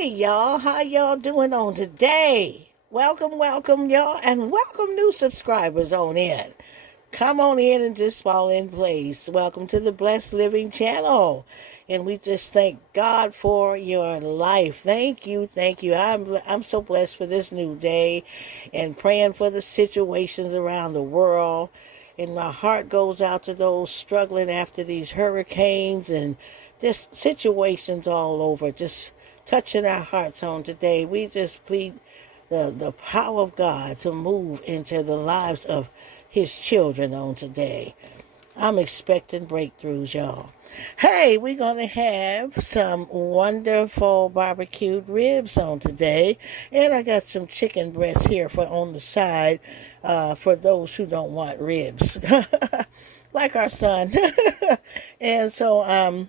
Hey y'all, how y'all doing on today? Welcome y'all, and welcome new subscribers on in. Come on in and just fall in place. Welcome to the Blessed Living channel. And we just thank God for your life. Thank you, thank you. I'm so blessed for this new day and praying for the situations around the world. And my heart goes out to those struggling after these hurricanes and just situations all over. Just touching our hearts on today. We just plead the power of God to move into the lives of his children on today. I'm expecting breakthroughs, y'all. Hey, we're going to have some wonderful barbecued ribs on today. And I got some chicken breasts here for on the side for those who don't want ribs. Like our son. And so,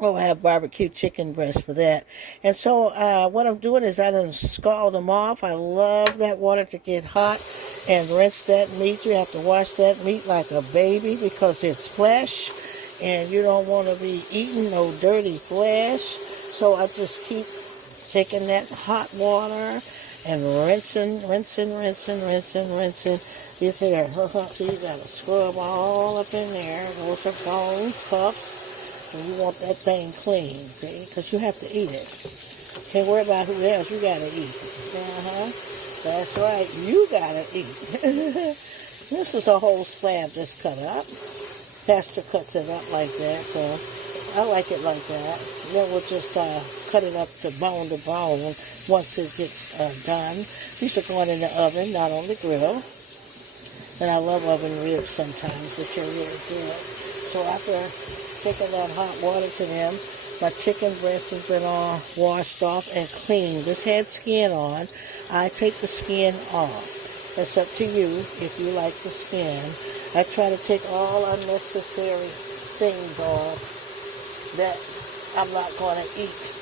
we'll have barbecue chicken breast for that. And so what I'm doing is I done scald them off. I love that water to get hot and rinse that meat. You have to wash that meat like a baby because it's flesh. And you don't want to be eating no dirty flesh. So I just keep taking that hot water and rinsing. You see, so you got to scrub all up in there. Those are bone cups. And you want that thing clean, see? Because you have to eat it. Can't worry about who else. You got to eat. That's right. You got to eat. This is a whole slab just cut up. Pastor cuts it up like that, so I like it like that. Then we'll just cut it up to bone once it gets done. These are going in the oven, not on the grill. And I love oven ribs sometimes, which are really good. So after taking that hot water to them, my chicken breast has been all washed off and cleaned. This had skin on. I take the skin off. It's up to you if you like the skin. I try to take all unnecessary things off that I'm not going to eat.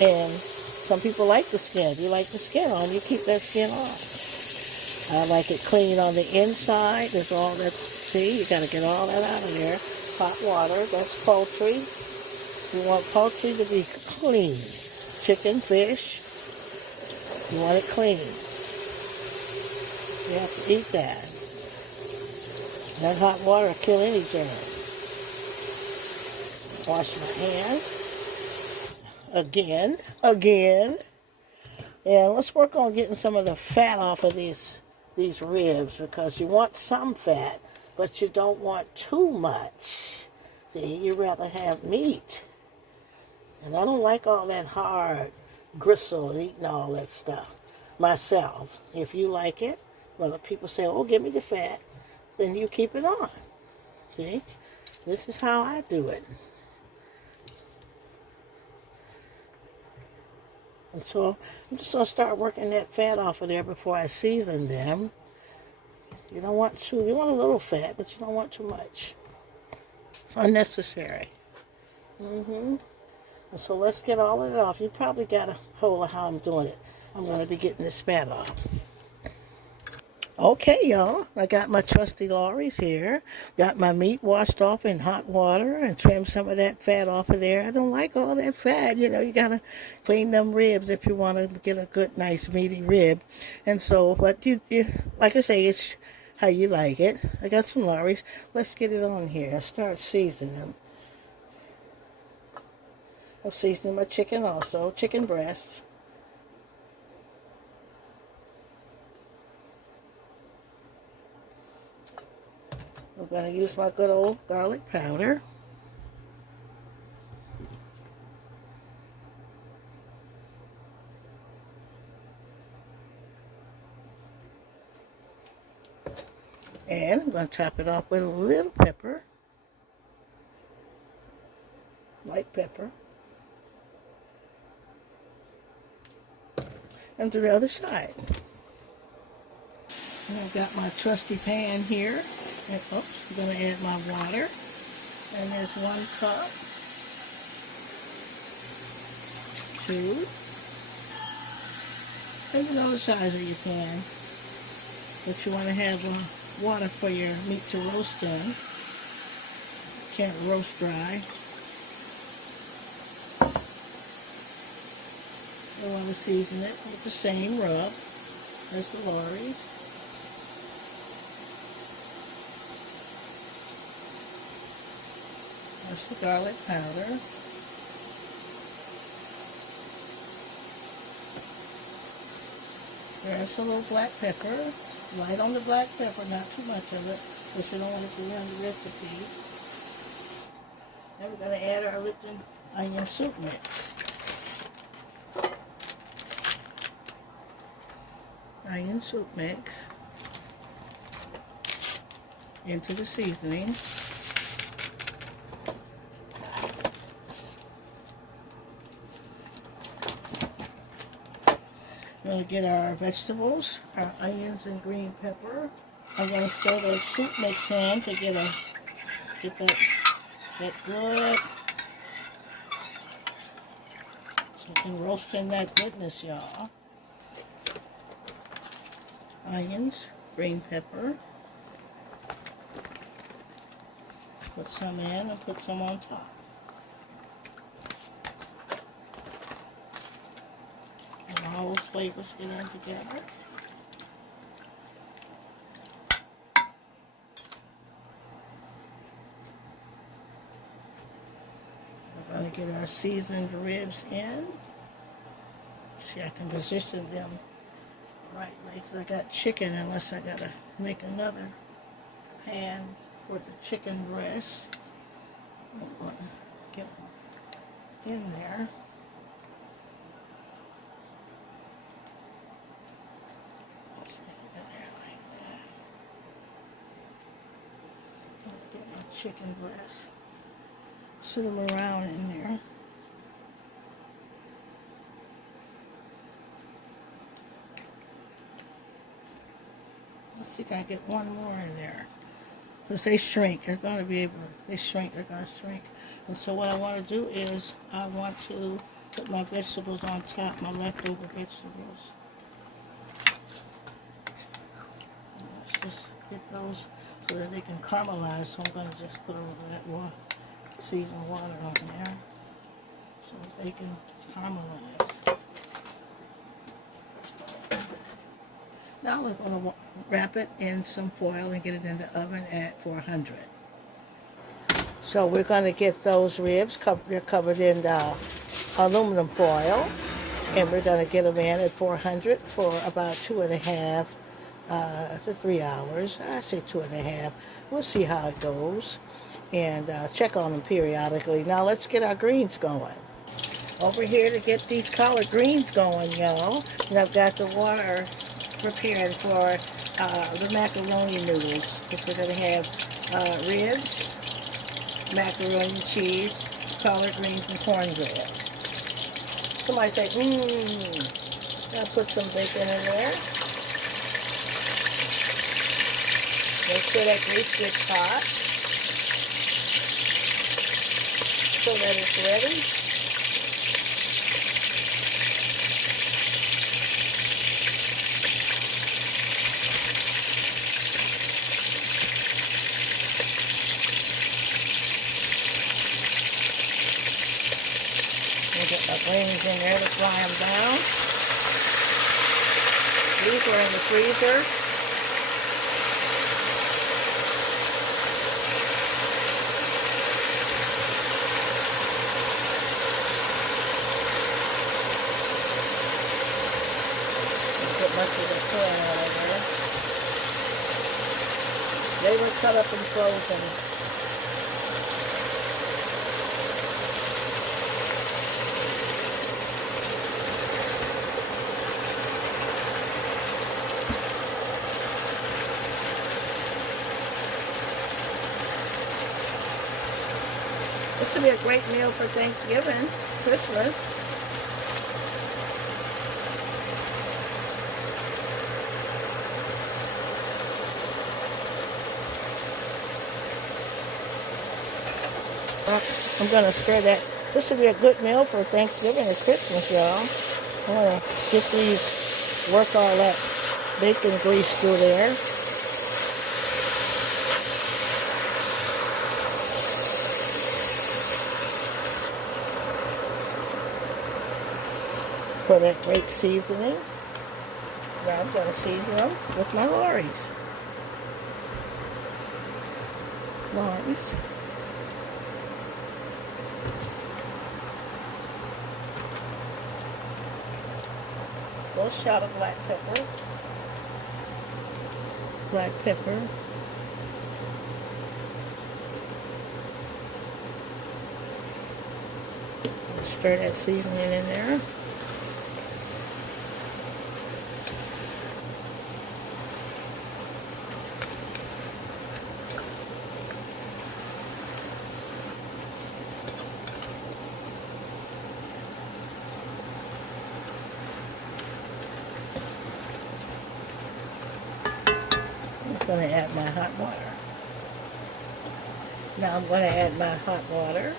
And some people like the skin. If you like the skin on, you keep that skin on. I like it clean on the inside. There's all that. See, you got to get all that out of there. Hot water, that's poultry. You want poultry to be clean. Chicken, fish, you want it clean. You have to eat that. That hot water will kill any germ. Wash my hands. Again. And let's work on getting some of the fat off of these ribs because you want some fat, but you don't want too much. See, you'd rather have meat. And I don't like all that hard gristle and eating all that stuff myself. If you like it, well, if people say, oh, give me the fat, then you keep it on. See, this is how I do it. And so I'm just going to start working that fat off of there before I season them. You don't want you want a little fat, but you don't want too much. It's unnecessary. And so let's get all of it off. You probably got a hold of how I'm doing it. I'm going to be getting this fat off. Okay, y'all. I got my trusty lorries here. Got my meat washed off in hot water and trimmed some of that fat off of there. I don't like all that fat. You know, you got to clean them ribs if you want to get a good, nice, meaty rib. And so, but you like I say, it's how you like it. I got some lorries. Let's get it on here. I'll start seasoning them. I'm seasoning my chicken also, chicken breasts. I'm going to use my good old garlic powder. And I'm going to top it off with a little pepper. Light pepper. And to the other side. And I've got my trusty pan here. And, oops, I'm going to add my water. And there's 1 cup. 2. And the other size of your pan. But you want to have water for your meat to roast in. Can't roast dry. We want to season it with the same rub as the Lorry's. That's the garlic powder. There's a little black pepper. Light on the black pepper, not too much of it, because you don't want it to ruin the recipe. Then we're going to add our Lipton onion soup mix. Onion soup mix into the seasoning. We're going to get our vegetables, our onions and green pepper. I'm going to stir that soup mix in to get that good. So we can roast in that goodness, y'all. Onions, green pepper. Put some in and put some on top. And all those flavors get in together. We're going to get our seasoned ribs in. See, I can position them right way because I got chicken, unless I got to make another pan for the chicken breast. I'm going to get them in there. Let's get them in there like that. I'm going to get my chicken breast. Sit them around in there. Let's see if I can get one more in there. Because they shrink. They're going to be able to, they shrink, they're going to shrink. And so what I want to do is, I want to put my vegetables on top, my leftover vegetables. And let's just get those so that they can caramelize. So I'm going to just put a little of that seasoned water on there so that they can caramelize. Now we're going to wrap it in some foil and get it in the oven at 400. So we're going to get those ribs, they're covered in aluminum foil, and we're going to get them in at 400 for about 2.5 to 3 hours. I say 2.5. We'll see how it goes, and check on them periodically. Now let's get our greens going. Over here to get these collard greens going, y'all. And I've got the water prepared for the macaroni noodles, because we're going to have ribs, macaroni and cheese, collard greens, and cornbread. Somebody say, I'll put some bacon in there. Make sure that grease gets hot so that it's ready. Get my greens in there to fry them down. These are in the freezer. Put much of the corn out of there. They were cut up and frozen. This would be a great meal for Thanksgiving, Christmas. I'm going to stir that. This would be a good meal for Thanksgiving or Christmas, y'all. I want to just work all that bacon grease through there. for that great seasoning. Now I'm going to season them with my Lorry's. A little shot of black pepper. Black pepper. Stir that seasoning in there. I'm going to add my hot water. Now I'm going to add my hot water.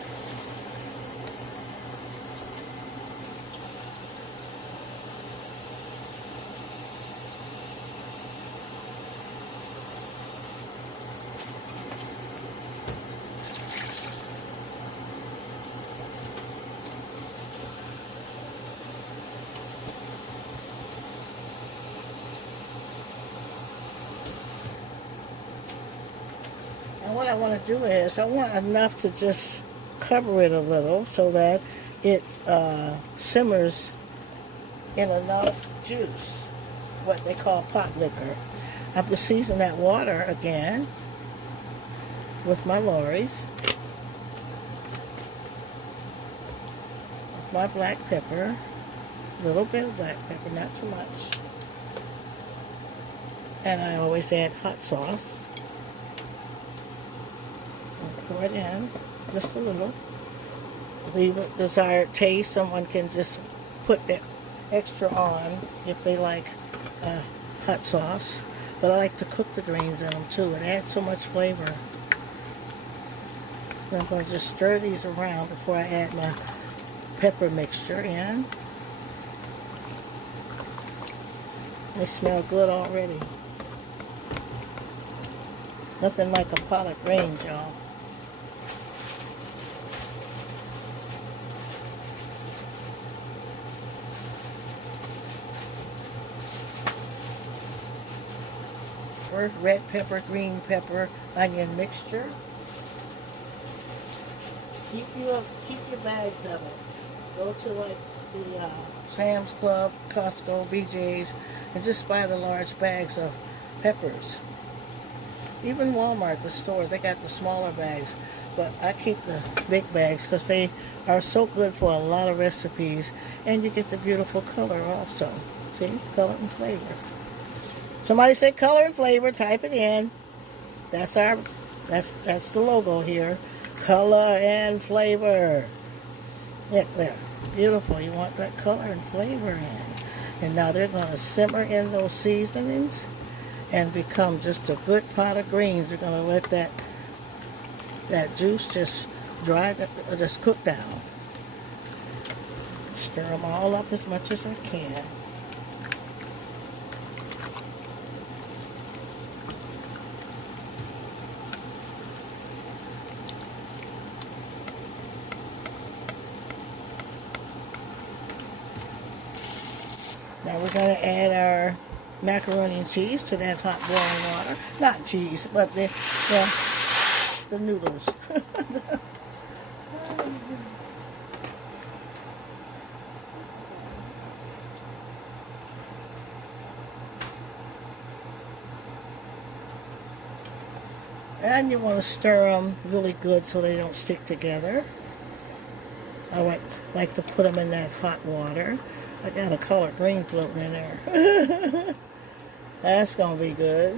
And what I want to do is I want enough to just cover it a little so that it simmers in enough juice, what they call pot liquor. I have to season that water again with my Lorry's, my black pepper, a little bit of black pepper, not too much. And I always add hot sauce. And pour it in, just a little. Leave it desired taste. Someone can just put that extra on if they like hot sauce. But I like to cook the greens in them too. It adds so much flavor. I'm going to just stir these around before I add my pepper mixture in. They smell good already. Nothing like a pot of greens, y'all. First, red pepper, green pepper, onion mixture. Keep your bags of it. Go to like the Sam's Club, Costco, BJ's, and just buy the large bags of peppers. Even Walmart, the stores, they got the smaller bags, but I keep the big bags because they are so good for a lot of recipes, and you get the beautiful color also. See, color and flavor. Somebody said color and flavor. Type it in. That's the logo here. Color and flavor. Yeah, there. Beautiful. You want that color and flavor in. And now they're going to simmer in those seasonings and become just a good pot of greens. They're going to let that juice just dry, just cook down. Stir them all up as much as I can. Now we're going to add our macaroni and cheese to that hot boiling water. Not cheese, but the noodles. And you want to stir them really good so they don't stick together. I like to put them in that hot water. I got a collard green floating in there. That's going to be good.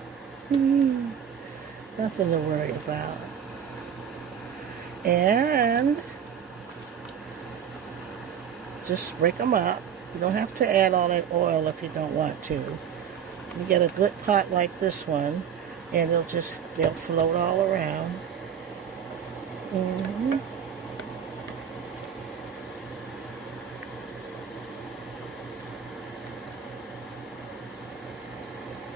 Nothing to worry about. And just break them up. You don't have to add all that oil if you don't want to. You get a good pot like this one, and they'll float all around. Mm-hmm.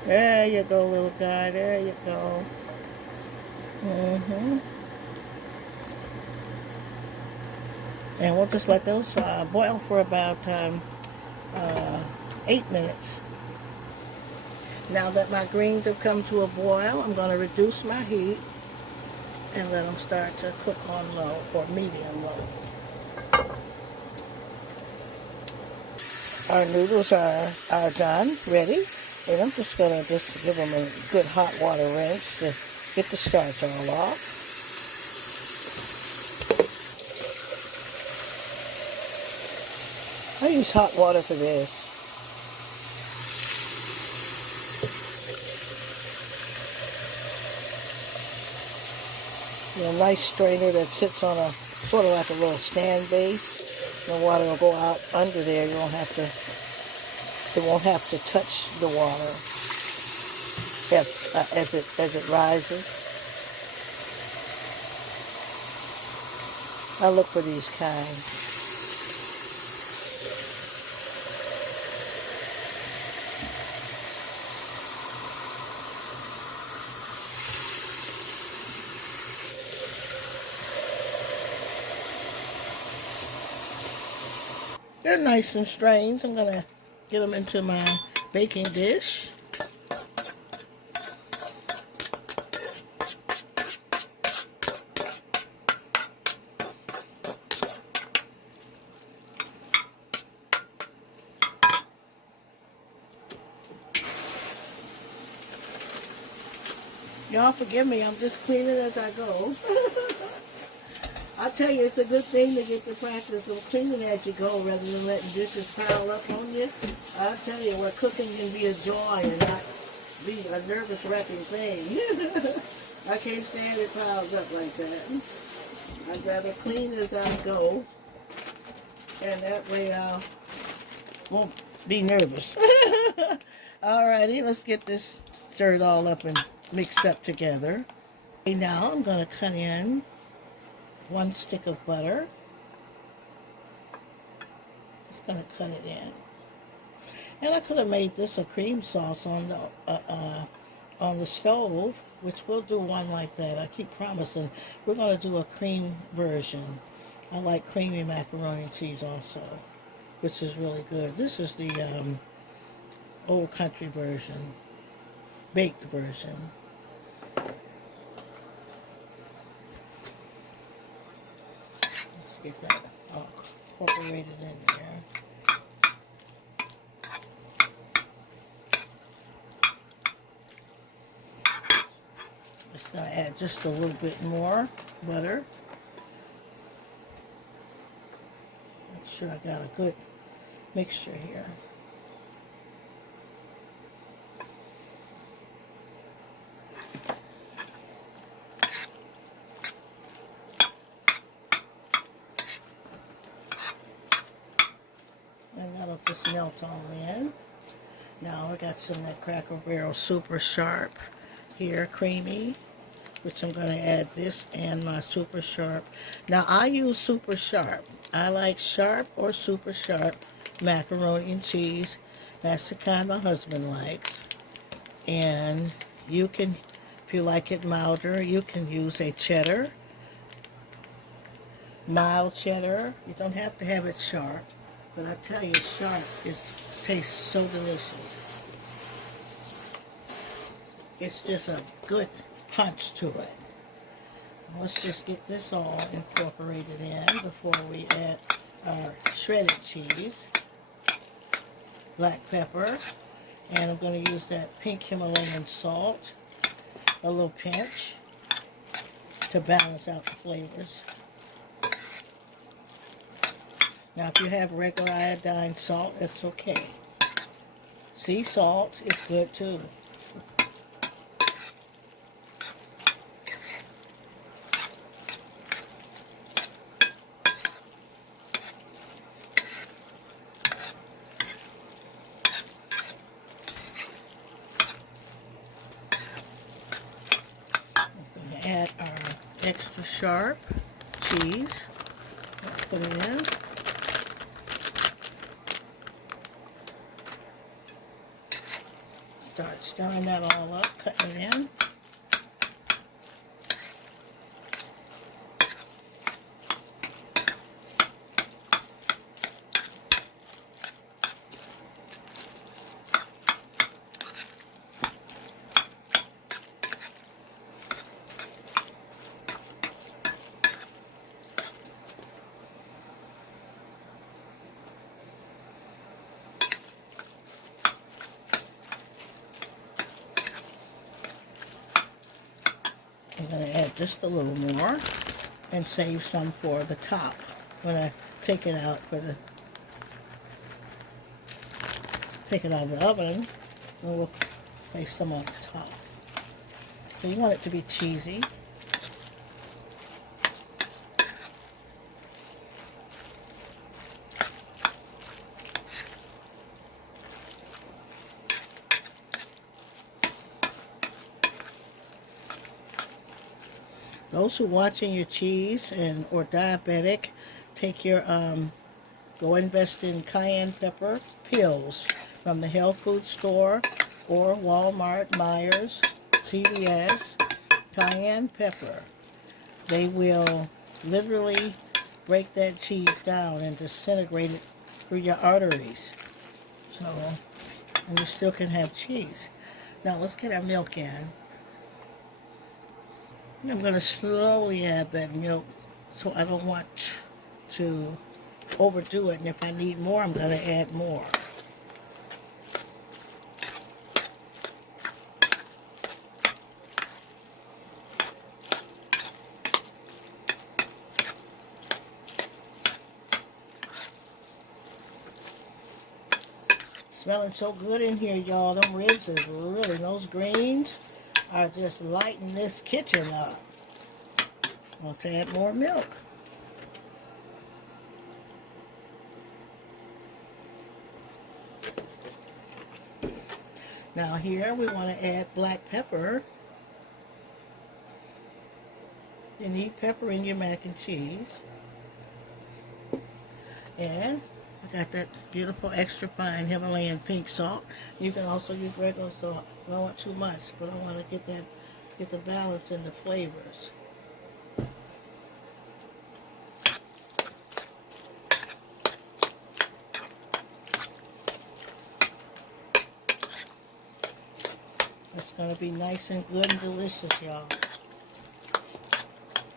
There you go, little guy. There you go. Mm-hmm. And we'll just let those boil for about uh, 8 minutes. Now that my greens have come to a boil, I'm going to reduce my heat and let them start to cook on low or medium low. Our noodles are done, ready, and I'm just going to give them a good hot water rinse to get the starch all off. I use hot water for this. Nice strainer that sits on a sort of like a little stand base. The water will go out under there. You won't have to. It won't have to touch the water as it rises. I look for these kinds. They're nice and strained. I'm going to get them into my baking dish. Y'all forgive me, I'm just cleaning as I go. I tell you, it's a good thing to get the practice of cleaning as you go rather than letting dishes pile up on you. I tell you, where cooking can be a joy and not be a nervous-wracking thing. I can't stand it piles up like that. I'd rather clean as I go, and that way I won't be nervous. Alrighty, let's get this stirred all up and mixed up together. Okay, now I'm going to cut in 1 stick of butter. Just going to cut it in. And I could have made this a cream sauce on the stove, which we'll do one like that. I keep promising. We're going to do a cream version. I like creamy macaroni and cheese also, which is really good. This is the old country version, baked version. Let's get that all incorporated in there. Just going to add just a little bit more butter. Make sure I got a good mixture here. And that'll just melt all in. Now I got some of that Cracker Barrel Super Sharp here, creamy, which I'm going to add this and my Super Sharp. Now I use Super Sharp. I like sharp or super sharp macaroni and cheese. That's the kind my husband likes. And you can, if you like it milder, you can use a cheddar, mild cheddar. You don't have to have it sharp, but I tell you, sharp tastes so delicious. It's just a good punch to it. Let's just get this all incorporated in before we add our shredded cheese, black pepper, and I'm going to use that pink Himalayan salt, a little pinch, to balance out the flavors. Now if you have regular iodine salt, that's okay. Sea salt is good too. Add our extra sharp cheese. Let's put it in. Start stirring that all up, cutting it in. going to add just a little more and save some for the top when I take it out of the oven, and we'll place some on the top. So you want it to be cheesy. Those who watching your cheese or diabetic, take your go invest in cayenne pepper pills from the health food store or Walmart, Myers, CVS. Cayenne pepper. They will literally break that cheese down and disintegrate it through your arteries. So, and you still can have cheese. Now let's get our milk in. I'm going to slowly add that milk, so I don't want to overdo it. And if I need more, I'm going to add more. Smelling so good in here, y'all. Them ribs is really, those greens are just lighting this kitchen up. Let's add more milk. Now here we want to add black pepper. You need pepper in your mac and cheese. And I got that beautiful extra fine Himalayan pink salt. You can also use regular salt. I don't want too much, but I want to get the balance in the flavors. It's going to be nice and good and delicious, y'all.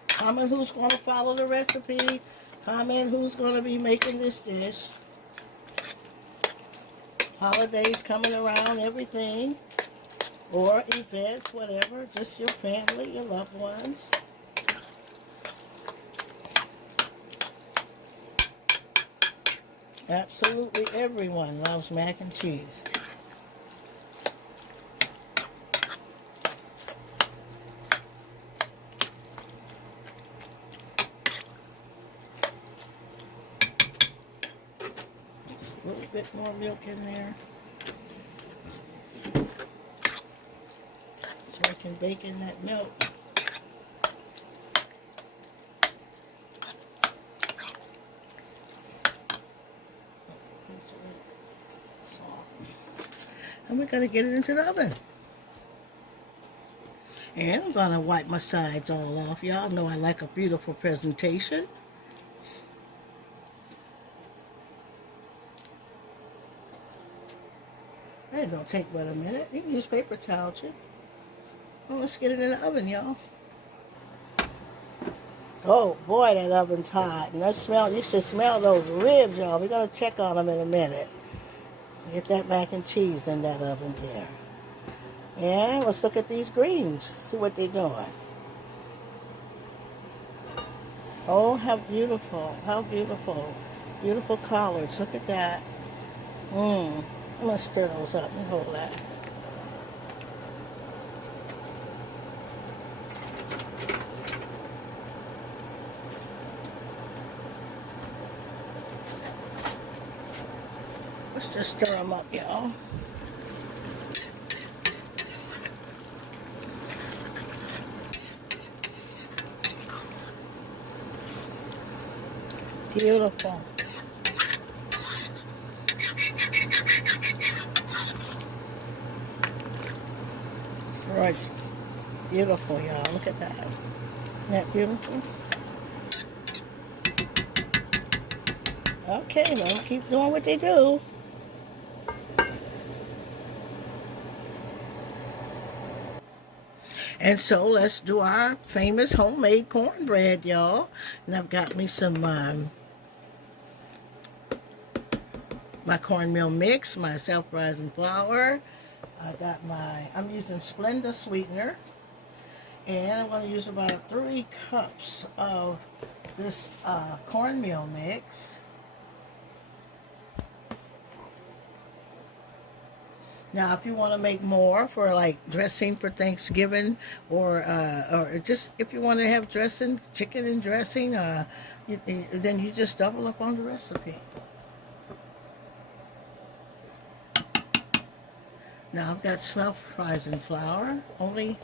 Comment who's going to follow the recipe. Comment who's going to be making this dish. Holidays coming around, everything. Or events, whatever. Just your family, your loved ones. Absolutely everyone loves mac and cheese. A little bit more milk in there, so I can bake in that milk. And we're going to get it into the oven. And I'm going to wipe my sides all off. Y'all know I like a beautiful presentation. It don't take but a minute. You can use paper towel too. Well, let's get it in the oven, y'all. Oh boy, that oven's hot. And you should smell those ribs, y'all. We're going to check on them in a minute. Get that mac and cheese in that oven there. And let's look at these greens. See what they're doing. Oh, how beautiful. How beautiful. Beautiful collards. Look at that. I'm going to stir those up and hold that. Let's just stir them up, y'all. Beautiful. Right. Beautiful, y'all. Look at that. Isn't that beautiful? Okay, well, keep doing what they do. And so let's do our famous homemade cornbread, y'all. And I've got me some my cornmeal mix, my self-rising flour. I'm using Splenda sweetener. And I'm going to use about 3 cups of this cornmeal mix. Now, if you want to make more for like dressing for Thanksgiving, or just if you want to have dressing, chicken and dressing, then you just double up on the recipe. Now I've got self-rising flour, only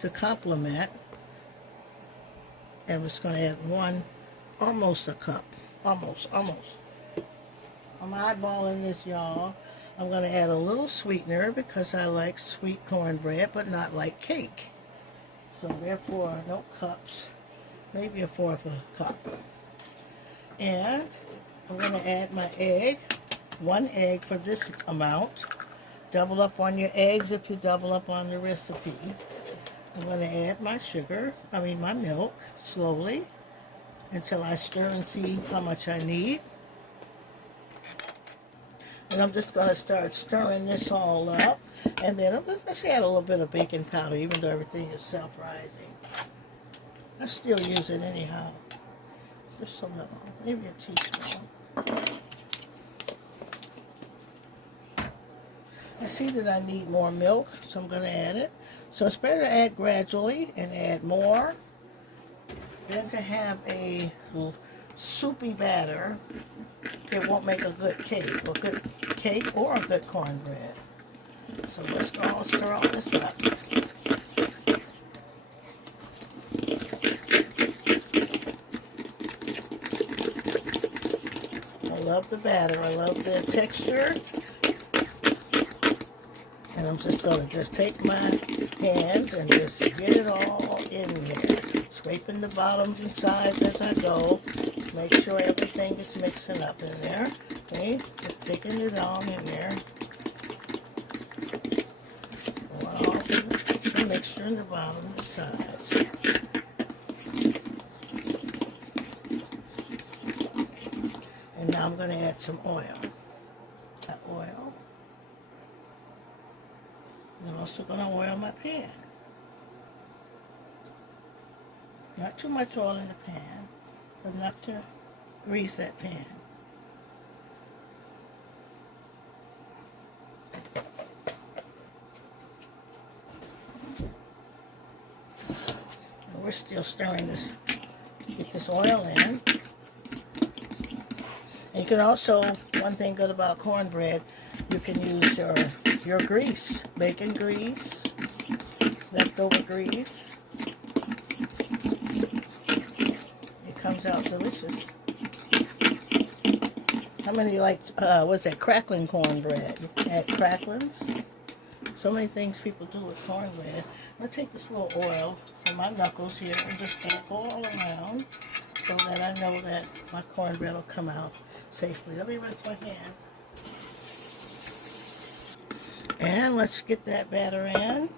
to complement, and I'm just going to add almost a cup, almost. I'm eyeballing this, y'all. I'm going to add a little sweetener because I like sweet cornbread, but not like cake. So therefore, no cups, maybe a 1/4 a cup. And I'm going to add my egg, 1 egg for this amount. Double up on your eggs if you double up on the recipe. I'm going to add my my milk, slowly, until I stir and see how much I need. And I'm just going to start stirring this all up. And then let's add a little bit of baking powder, even though everything is self-rising. I still use it anyhow. Just a little, maybe a teaspoon. I see that I need more milk, so I'm going to add it. So it's better to add gradually and add more than to have a soupy batter. It won't make a good cake, or a good cornbread. So let's go and stir all this up. I love the batter. I love the texture. And I'm just going to take my hands and just get it all in there. Scraping the bottoms and sides as I go. Make sure everything is mixing up in there. Okay, just taking it all in there. All the mixture in the bottom and the sides. And now I'm going to add some oil. That oil. I'm also going to oil my pan. Not too much oil in the pan, but enough to grease that pan. And we're still stirring this, get this oil in. And you can also, one thing good about cornbread, you can use your grease, bacon grease, leftover grease. It comes out delicious. How many like, what's that, crackling cornbread? Add cracklings. So many things people do with cornbread. I'm going to take this little oil on my knuckles here and just go all around so that I know that my cornbread will come out safely. Let me rinse my hands. And let's get that batter in.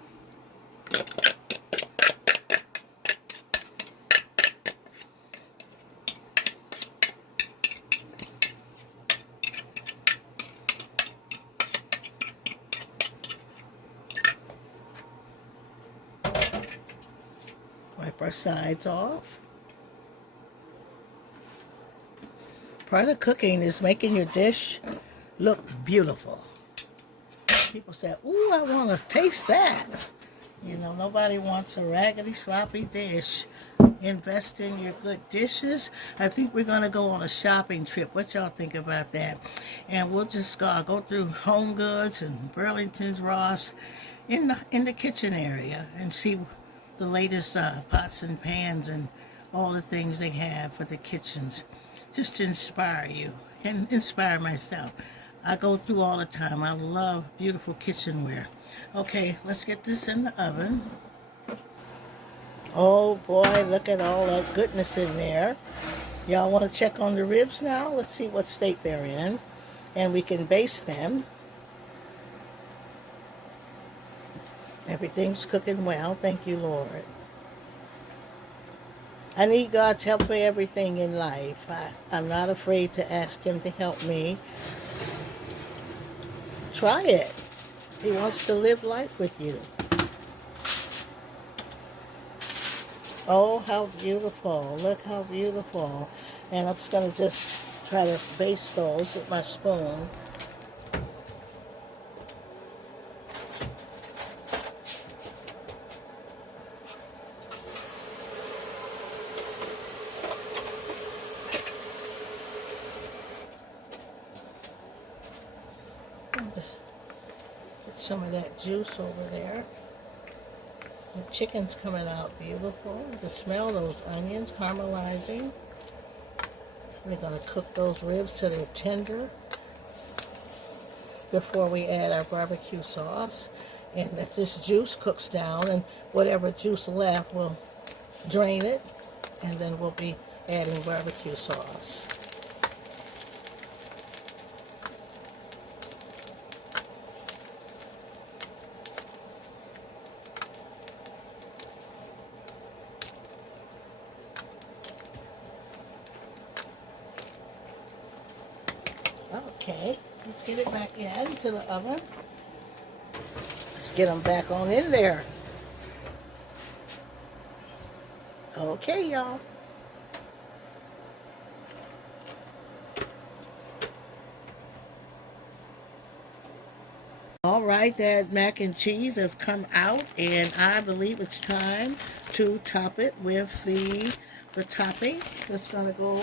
Wipe our sides off. Part of cooking is making your dish look beautiful. People say, ooh, I want to taste that. You know, nobody wants a raggedy, sloppy dish. Invest in your good dishes. I think we're going to go on a shopping trip. What y'all think about that? And we'll just go through Home Goods and Burlington's, Ross, in the kitchen area and see the latest pots and pans and all the things they have for the kitchens, just to inspire you and inspire myself. I go through all the time. I love beautiful kitchenware. Okay, let's get this in the oven. Oh boy, look at all that goodness in there. Y'all want to check on the ribs now? Let's see what state they're in. And we can baste them. Everything's cooking well. Thank you, Lord. I need God's help for everything in life. I'm not afraid to ask Him to help me. Try it. He wants to live life with you. Oh, how beautiful. Look how beautiful. And I'm just going to just try to baste those with my spoon. Just put some of that juice over there. The chicken's coming out beautiful. You can smell those onions caramelizing. We're going to cook those ribs till they're tender before we add our barbecue sauce. And if this juice cooks down, and whatever juice left, we'll drain it, and then we'll be adding barbecue sauce. Okay, let's get it back into the oven. Let's get them back on in there. Okay, y'all. All right, that mac and cheese have come out, and I believe it's time to top it with the topping. Just gonna go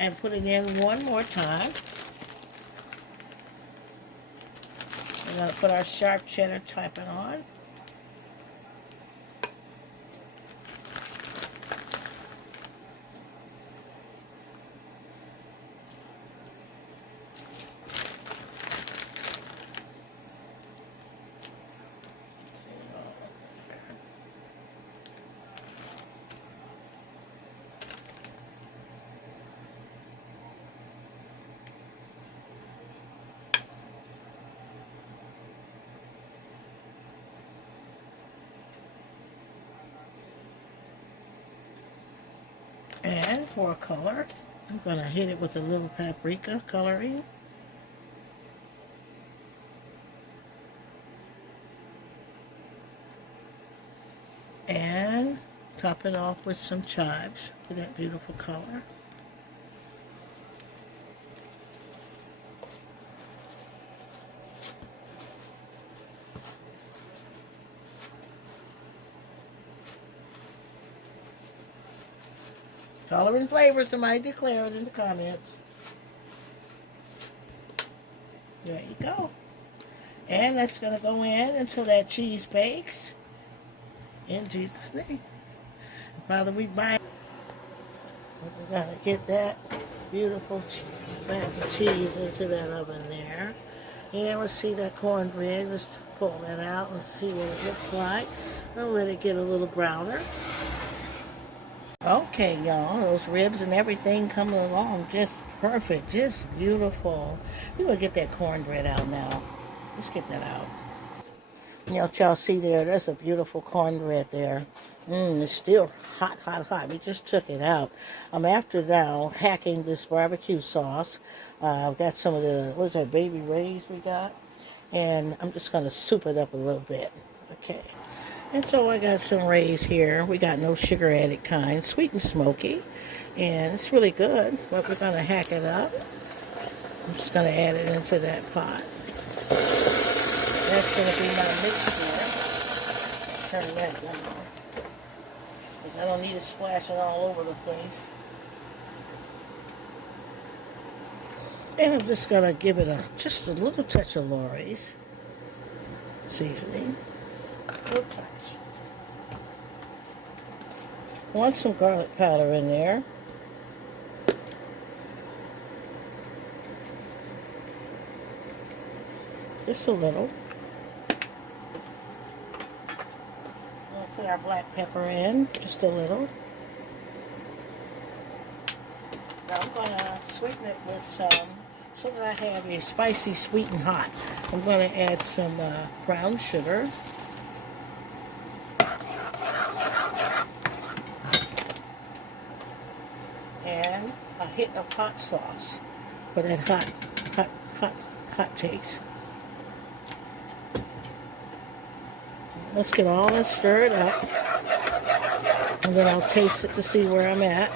and put it in one more time. We're going to put our sharp cheddar topping on. And for color, I'm going to hit it with a little paprika coloring. And top it off with some chives for that beautiful color. Color and flavor, somebody declare it in the comments. There you go. And that's going to go in until that cheese bakes. In Jesus' name. Father, we bind. We're going to get that beautiful mac and cheese into that oven there. And let's see that cornbread. Let's pull that out and see what it looks like. I'll let it get a little browner. Okay, y'all, those ribs and everything coming along just perfect, just beautiful. We're going to get that cornbread out now. Let's get that out. You know, y'all see there, that's a beautiful cornbread there. It's still hot, hot, hot. We just took it out. After that, hacking this barbecue sauce. I've got some of the, what is that, Baby Ray's we got? And I'm just going to soup it up a little bit. Okay. And so I got some Ray's here. We got no sugar added kind, sweet and smoky. And it's really good, but we're going to hack it up. I'm just going to add it into that pot. That's going to be my mixture. Turn that down. I don't need it splashing all over the place. And I'm just going to give it just a little touch of Lorry's seasoning. A little touch. Want some garlic powder in there. Just a little. We'll put our black pepper in, just a little. Now I'm going to sweeten it with some, so that I have a spicy, sweet, and hot. I'm going to add some brown sugar. And a hit of hot sauce for that hot taste. Let's get all that stirred up. And then I'll taste it to see where I'm at.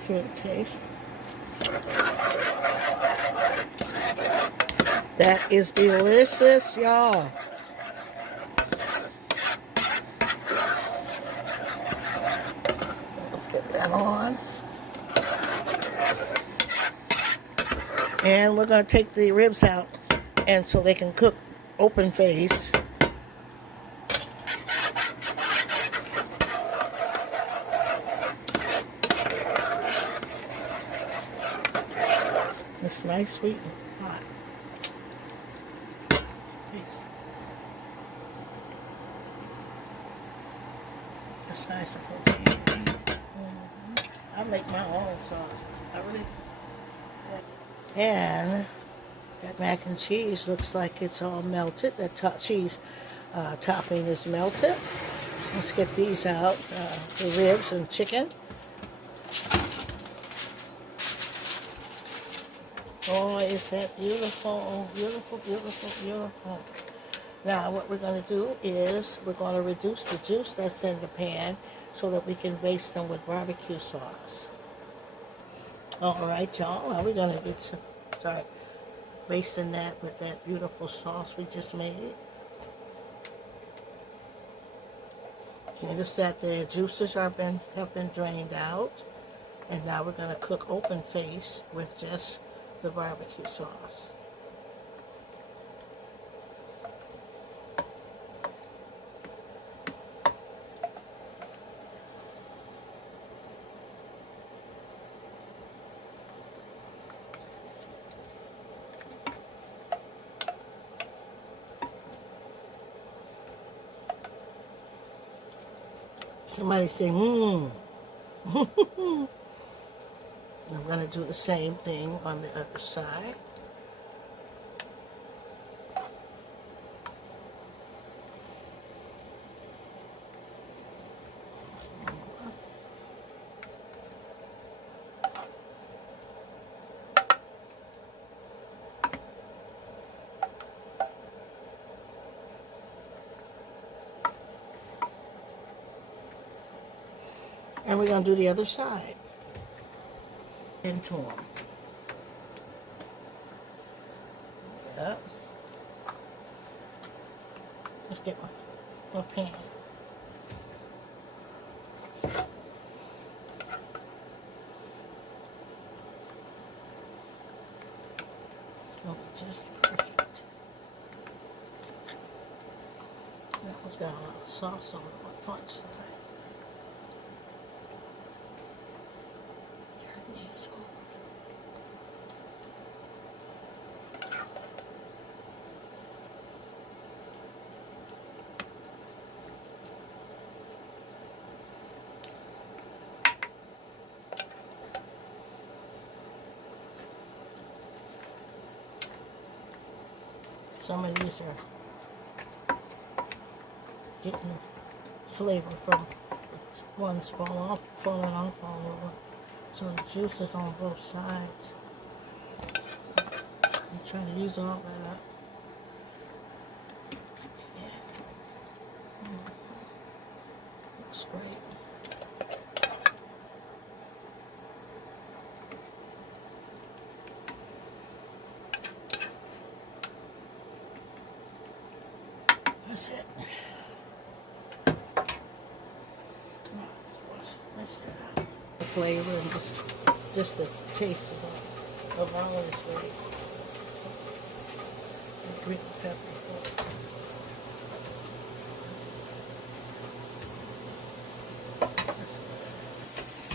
See what it tastes. That is delicious, y'all. Let's get that on. And we're going to take the ribs out, and so they can cook open face. It's nice, sweet, and hot. Taste. It's nice to put in. I make my own sauce. I really like. And that mac and cheese looks like it's all melted. That cheese topping is melted. Let's get these out. The ribs and chicken. Oh, is that beautiful, beautiful, beautiful, beautiful. Now what we're going to do is we're going to reduce the juice that's in the pan so that we can baste them with barbecue sauce. All right, y'all. Now we're going to start basting that with that beautiful sauce we just made. Notice that the juices have been drained out. And now we're going to cook open face with just the barbecue sauce. Somebody say, I'm going to do the same thing on the other side. And we're going to do the other side. Into them. Yep. Let's get my pan. It'll be just perfect. That one's got a lot of sauce on the front side. Some of these are getting flavor from ones falling off all over. So the juice is on both sides. I'm trying to use all that up. Yeah. Looks great. That's it. The flavor and just the taste of all of this great. Green pepper.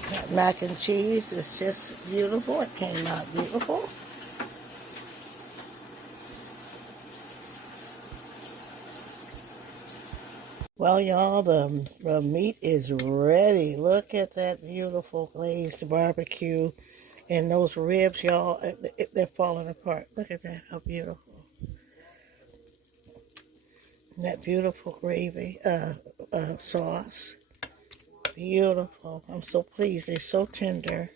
That mac and cheese is just beautiful. It came out beautiful. Well, y'all, the meat is ready. Look at that beautiful glazed barbecue. And those ribs, y'all, they're falling apart. Look at that, how beautiful. And that beautiful gravy, sauce. Beautiful. I'm so pleased. They're so tender.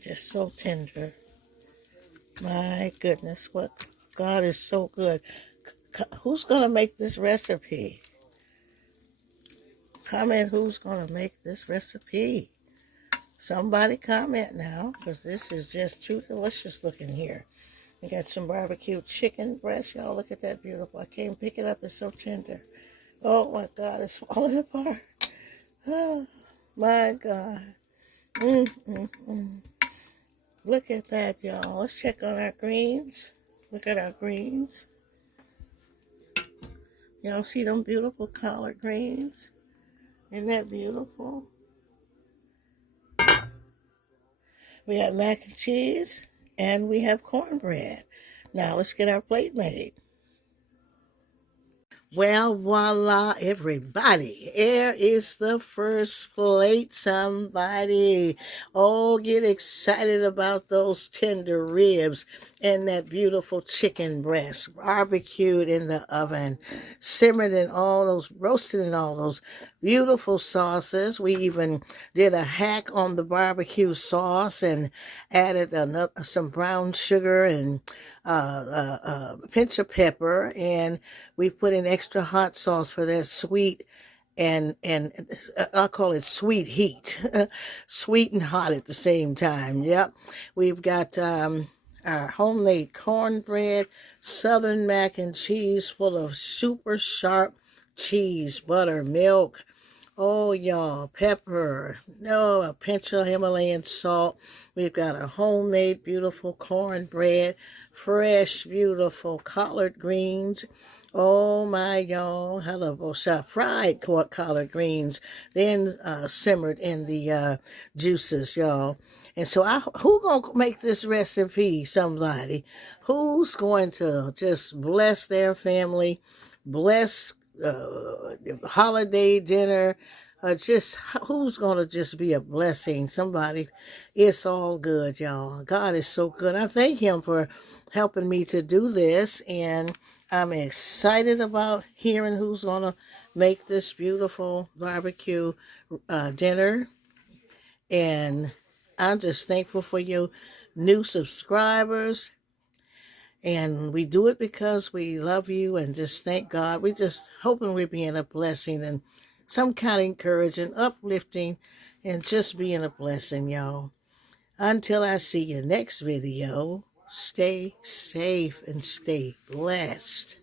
Just so tender. My goodness, what God is so good. Who's going to make this recipe? Comment who's going to make this recipe. Somebody comment now, because this is just too delicious looking here. We got some barbecue chicken breast. Y'all look at that beautiful. I can't pick it up. It's so tender. Oh my God, it's falling apart. Oh my God. Mm. Look at that, y'all. Let's check on our greens. Look at our greens. Y'all see them beautiful collard greens? Isn't that beautiful? We have mac and cheese, and we have cornbread. Now let's get our plate made. Well, voila, everybody. Here is the first plate, somebody. Oh, get excited about those tender ribs and that beautiful chicken breast, barbecued in the oven, simmered in all those, roasted in all those beautiful sauces. We even did a hack on the barbecue sauce and added some brown sugar and a pinch of pepper, and we put in extra hot sauce for that sweet and I'll call it sweet heat, sweet and hot at the same time. Yep, we've got our homemade cornbread, southern mac and cheese full of super sharp cheese, butter, milk. Oh, y'all, pepper, no, a pinch of Himalayan salt. We've got a homemade, beautiful cornbread, fresh, beautiful collard greens. Oh, my, y'all, hello, fried collard greens, then simmered in the juices, y'all. And so who gonna make this recipe? Somebody. Who's going to just bless their family, bless holiday dinner, just who's gonna just be a blessing? Somebody. It's all good, y'all. God is so good. I thank him for helping me to do this, and I'm excited about hearing who's gonna make this beautiful barbecue dinner. And I'm just thankful for you new subscribers. And we do it because we love you and just thank God. We just hoping we're being a blessing and some kind of encouraging, uplifting, and just being a blessing, y'all. Until I see you next video, stay safe and stay blessed.